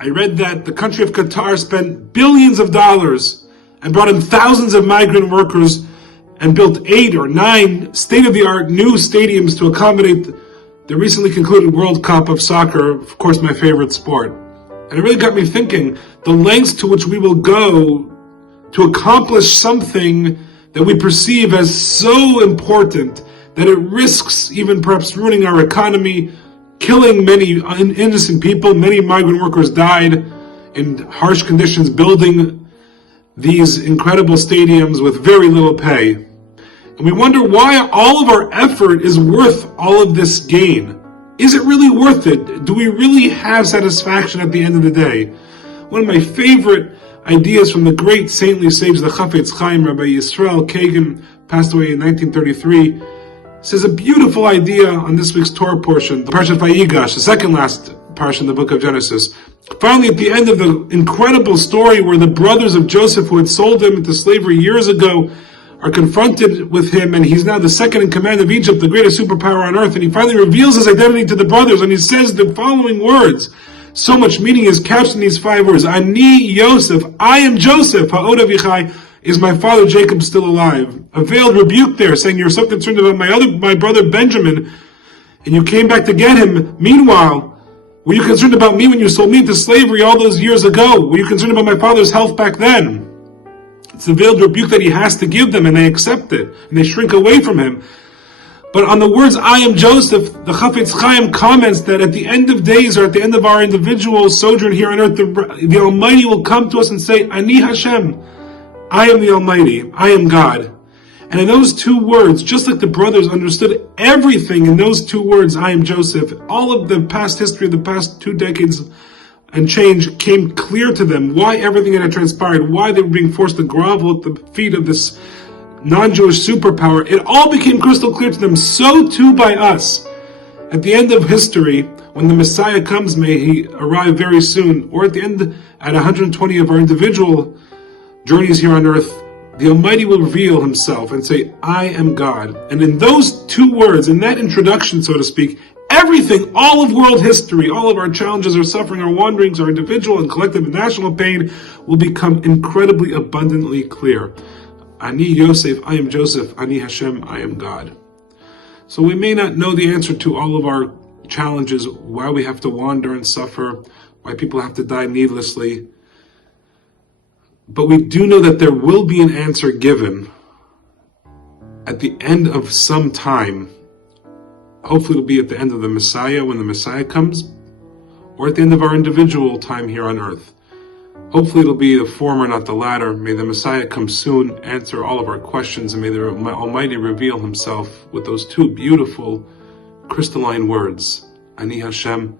I read that the country of Qatar spent billions of dollars and brought in thousands of migrant workers and built 8 or 9 state-of-the-art new stadiums to accommodate the recently concluded World Cup of soccer, of course my favorite sport. And it really got me thinking, the lengths to which we will go to accomplish something that we perceive as so important that it risks even perhaps ruining our economy, killing many innocent people. Many migrant workers died in harsh conditions building these incredible stadiums with very little pay. And we wonder why all of our effort is worth all of this gain. Is it really worth it? Do we really have satisfaction at the end of the day? One of my favorite ideas from the great saintly sage, the Chafetz Chaim, Rabbi Yisrael Kagan, passed away in 1933, says a beautiful idea on this week's Torah portion, the Parshat Vayigash, the second last parsha in the book of Genesis. Finally, at the end of the incredible story where the brothers of Joseph, who had sold him into slavery years ago, are confronted with him, and he's now the second in command of Egypt, the greatest superpower on earth, and he finally reveals his identity to the brothers, and he says the following words. So much meaning is couched in these 5 words. Ani Yosef, I am Joseph, ha'od avichai, is my father Jacob still alive? A veiled rebuke there, saying you're so concerned about my brother Benjamin, and you came back to get him. Meanwhile, were you concerned about me when you sold me into slavery all those years ago? Were you concerned about my father's health back then? It's the veiled rebuke that he has to give them, and they accept it, and they shrink away from him. But on the words, I am Joseph, the Chafetz Chaim comments that at the end of days, or at the end of our individual sojourn here on earth, the Almighty will come to us and say, Ani Hashem, I am the Almighty, I am God. And in those 2 words, just like the brothers understood everything in those 2 words, I am Joseph, all of the past history of the past 2 decades and change came clear to them, why everything had transpired, why they were being forced to grovel at the feet of this non-Jewish superpower. It all became crystal clear to them. So too by us. At the end of history, when the Messiah comes, may he arrive very soon, or at the end, at 120 of our individual journeys here on earth, the Almighty will reveal himself and say, I am God. And in those 2 words, in that introduction, so to speak, everything, all of world history, all of our challenges, our suffering, our wanderings, our individual and collective and national pain will become incredibly abundantly clear. Ani Yosef, I am Joseph. Ani Hashem, I am God. So we may not know the answer to all of our challenges, why we have to wander and suffer, why people have to die needlessly. But we do know that there will be an answer given at the end of some time. Hopefully it'll be at the end of the Messiah, when the Messiah comes, or at the end of our individual time here on earth. Hopefully it'll be the former, not the latter. May the Messiah come soon, answer all of our questions, and may the Almighty reveal himself with those 2 beautiful, crystalline words. Ani Hashem,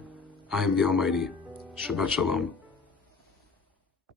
I am the Almighty. Shabbat Shalom.